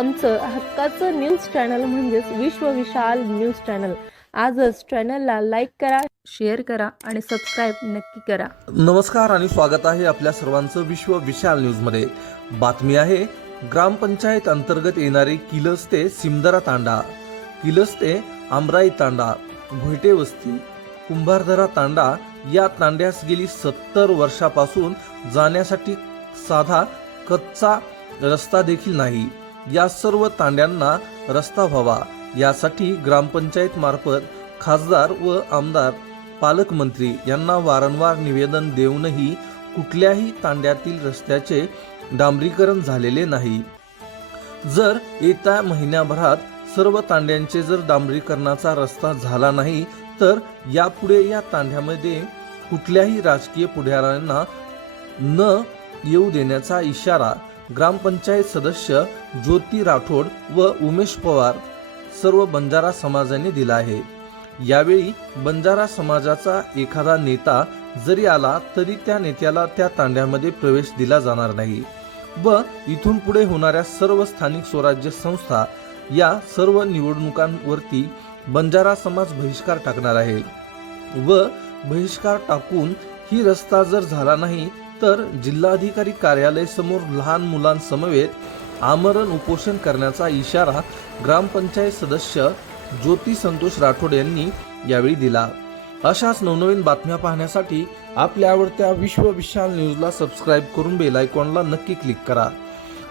आमचं हक्काचं news channel म्हणजेच विश्व विशाल न्यूज चॅनल। आजच चॅनलला लाईक करा, शेअर करा आणि सबस्क्राइब नक्की करा। नमस्कार आणि स्वागत आहे आपल्या सर्वांचं विश्व विशाल न्यूज मध्ये। बातमी आहे ग्रामपंचायत अंतर्गत येणारे किलस ते सिमदरा तांडा, किलस ते आमराई तांडा, भोयटे वस्ती, कुंभारधरा तांडा या तांड्यास गेली 70 वर्षापासून जाण्यासाठी साधा कच्चा रस्ता देखील नाही। या सर्व तांड्यांना रस्ता व्हावा यासाठी ग्रामपंचायत मार्फत खासदार व आमदार, पालकमंत्री यांना वारंवार निवेदन देऊनही कुठल्याही तांड्यातील रस्त्याचे डांबरीकरण झालेले नाही। जर येत्या महिन्याभरात सर्व तांड्यांचे जर डांबरीकरणाचा रस्ता झाला नाही तर यापुढे या तांड्यामध्ये कुठल्याही राजकीय पुढाऱ्यांना न येऊ देण्याचा इशारा ग्रामपंचायत सदस्य ज्योती राठोड व उमेश पवार सर्व बंजारा समाजाने दिला आहे। यावेळी बंजारा समाजाचा एखादा नेता जरी आला तरी त्या नेत्याला त्या तांड्यामध्ये प्रवेश दिला जाणार नाही व इथून पुढे होणाऱ्या सर्व स्थानिक स्वराज्य संस्था या सर्व निवडणुकांवरती बंजारा समाज बहिष्कार टाकणार आहे व बहिष्कार टाकून ही रस्ता जर झाला नाही तर जिल्हाधिकारी कार्यालय समोर लहान मुलांसमवेत आमरण उपोषण करण्याचा इशारा ग्रामपंचायत सदस्य ज्योती संतोष राठोड यांनी यावेळी दिला। अशाच नवनवीन बातम्या पाहण्यासाठी आपल्या आवडत्या विश्व विशाल न्यूजला सबस्क्राइब करून बेल आयकॉनला नक्की क्लिक करा।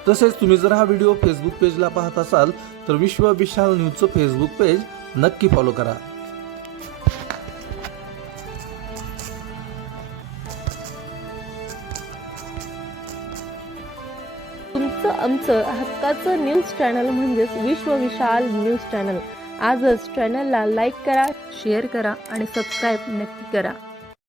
तसेच तुम्ही जर हा व्हिडिओ फेसबुक पेजला पाहत असाल तर विश्व विशाल न्यूजचं फेसबुक पेज नक्की फॉलो करा। तुमचं आमचं हक्काचं न्यूज चॅनल म्हणजेच विश्व विशाल न्यूज चॅनल। आजच चॅनलला लाईक करा, शेअर करा आणि सबस्क्राइब नक्की करा।